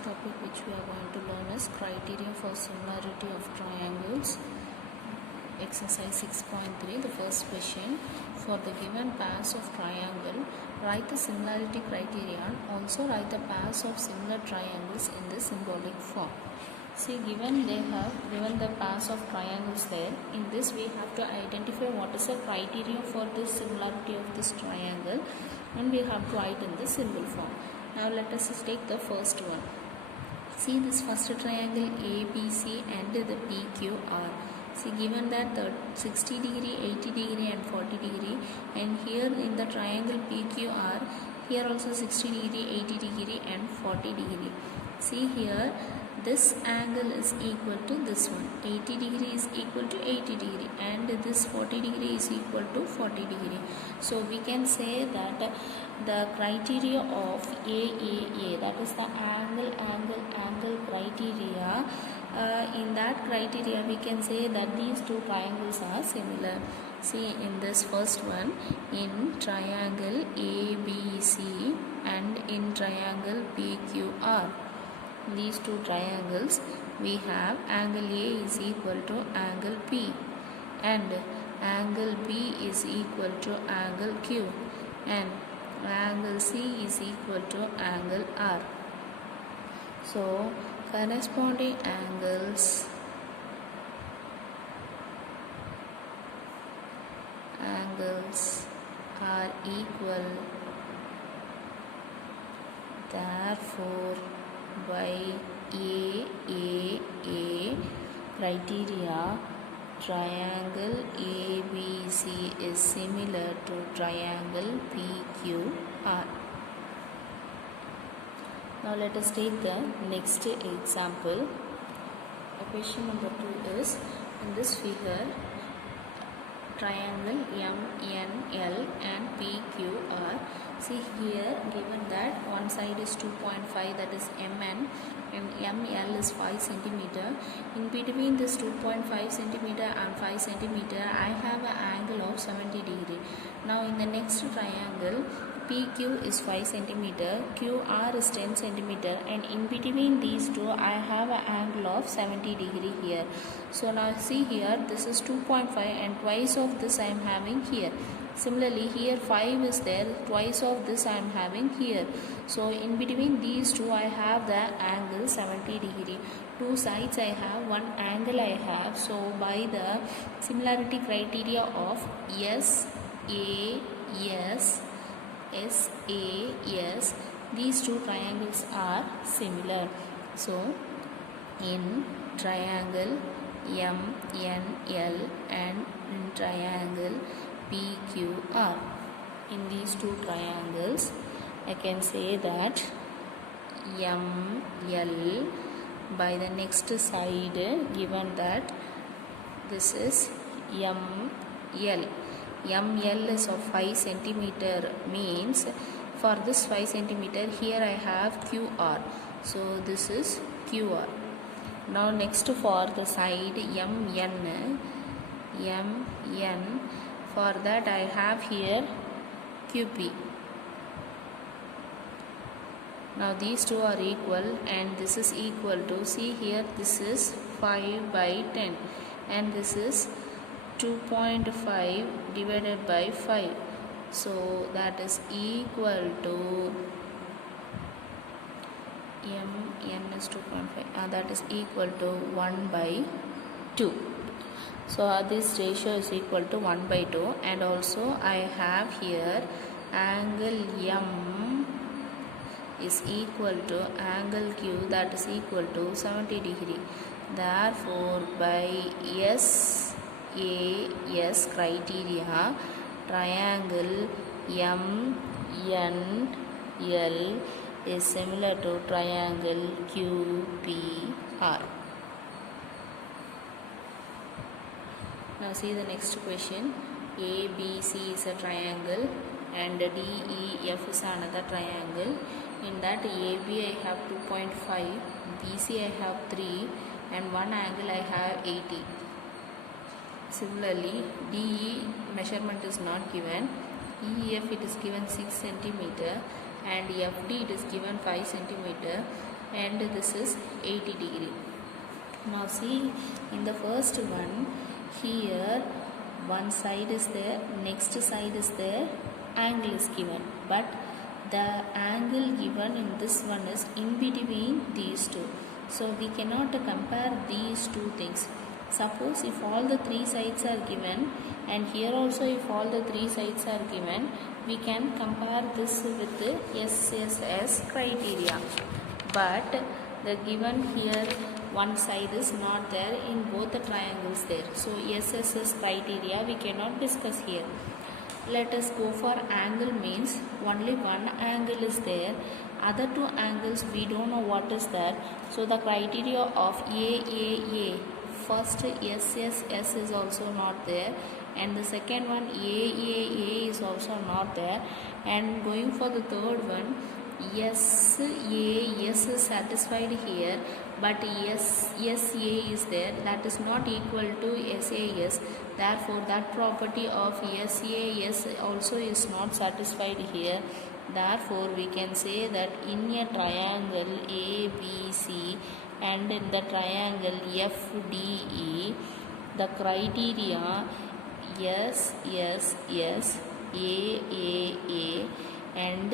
first topic which we are going to learn is criteria for similarity of triangles. Exercise 6.3. The first question: for the given pairs of triangle, write the similarity criterion. Also write the pairs of similar triangles in the symbolic form. See, given they have given the pairs of triangles there. In this we have to identify what is the criteria for this similarity of this triangle, and we have to write in the symbol form. Now let us take the first one. See this first triangle ABC and the PQR. See, given that the 60 degree, 80 degree and 40 degree, and here in the triangle PQR, here also 60 degree, 80 degree and 40 degree. See here, this angle is equal to this one. 80 degree is equal to 80 degree and this 40 degree is equal to 40 degree. So we can say that the criteria of AAA, that is the angle criteria, in that criteria we can say that these two triangles are similar. See, in this first one, in triangle ABC and in triangle PQR, these two triangles, we have angle A is equal to angle P and angle B is equal to angle Q and angle C is equal to angle R. So corresponding angles are equal, therefore by AAA criteria, triangle ABC is similar to triangle PQR. Now let us take the next example. Question number 2 is, in this figure, triangle MNL and PQR. See here, given that one side is 2.5, that is MN, and ML is 5 centimeter. In between this 2.5 centimeter and 5 centimeter, I have an angle of 70 degree. Now in the next triangle, PQ is 5 centimeter, QR is 10 centimeter, and in between these two I have an angle of 70 degree here. So now see here, this is 2.5 and twice of this I am having here. Similarly here 5 is there, twice of this I am having here. So in between these two I have the angle 70 degree. Two sides I have, one angle I have. So by the similarity criteria of SAS, these two triangles are similar. So in triangle MNL and in triangle PQR, in these two triangles I can say that ML, by the next side, given that this is ML is of 5 centimeter, means for this 5 centimeter here I have QR, so this is QR. Now next for the side MN, for that I have here QP. Now these two are equal and this is equal to, see here, this is 5 by 10 and this is 2.5 divided by 5. So that is equal to MN is 2.5, that is equal to 1 by 2. So this ratio is equal to 1 by 2, and also I have here angle M is equal to angle Q, that is equal to 70 degree. Therefore by SAS criteria, triangle MNL is similar to triangle QPR. Now see the next question. ABC is a triangle and DEF is another triangle. In that AB I have 2.5, BC I have 3 and one angle I have 80. Similarly, DE measurement is not given, EF it is given 6 centimeter and FD it is given 5 centimeter. and this is 80 degree. Now see, in the first one, here one side is there, next side is there, angle is given, but the angle given in this one is in between these two, so we cannot compare these two things. Suppose if all the three sides are given, and here also if all the three sides are given, we can compare this with the SSS criteria. But the given here one side is not there in both the triangles there, so SSS criteria we cannot discuss here. Let us go for angle, means only one angle is there, other two angles we don't know what is that, so the criteria of AAA, first SSS is also not there, and the second one AAA is also not there, and going for the third one, SAS is satisfied here, but SA is there, that is not equal to SAS. Therefore, that property of SAS also is not satisfied here. Therefore, we can say that in a triangle ABC and in the triangle FDE, the criteria SSS, AAA and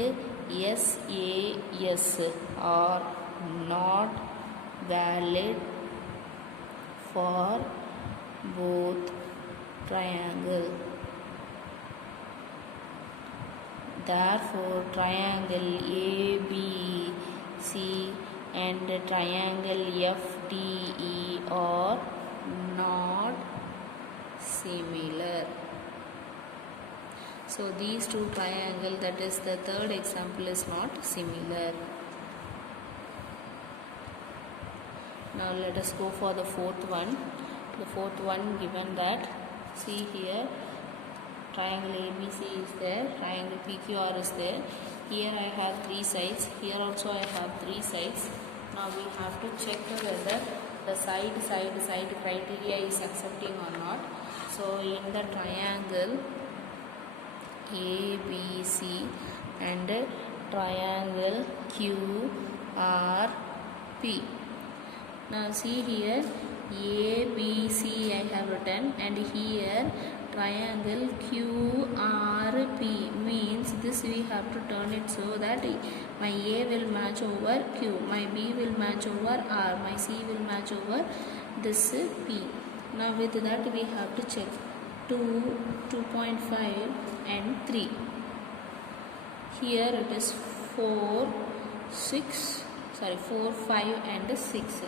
SAS are not valid for both triangle. Therefore, triangle ABC and triangle FDE are not similar. So these two triangles, that is the third example, is not similar. Now let us go for the fourth one. The fourth one, given that, see here, triangle ABC is there, triangle PQR is there. Here I have three sides, here also I have three sides. Now we have to check whether the side criteria is accepting or not. So in the triangle ABC and triangle QRP. Now see here, ABC I have written, and here triangle QRP, means this we have to turn it so that my A will match over Q, my B will match over R, my C will match over this P. Now with that we have to check 2, 2.5 and 3. Here it is 4, 5 and 6.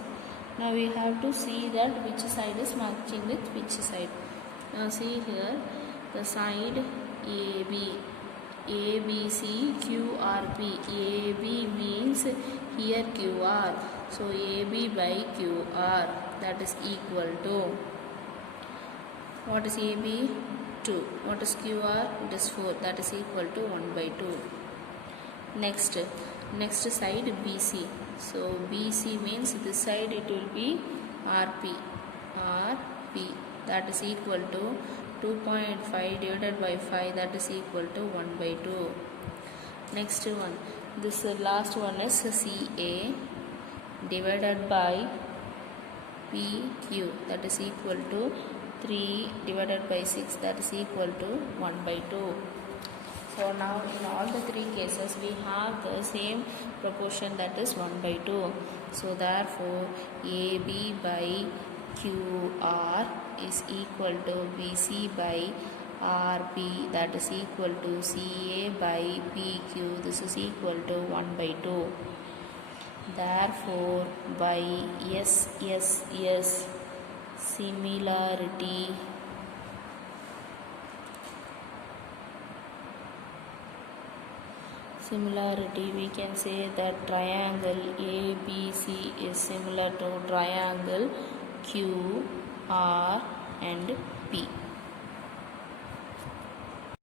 Now we have to see that which side is matching with which side. Now see here, the side AB, ABC, QRP. AB means here QR. So AB by QR, that is equal to, what is AB? 2. What is QR? It is 4. That is equal to 1 by 2. Next side BC. So BC means this side it will be RP. That is equal to 2.5 divided by 5, that is equal to 1 by 2. Next one, this last one is CA divided by PQ, that is equal to 3 divided by 6, that is equal to 1 by 2. So now in all the three cases we have the same proportion, that is 1 by 2. So therefore AB by QR is equal to BC by RP, that is equal to CA by PQ, this is equal to 1 by 2. Therefore by SSS similarity we can say that triangle ABC is similar to triangle QR and P.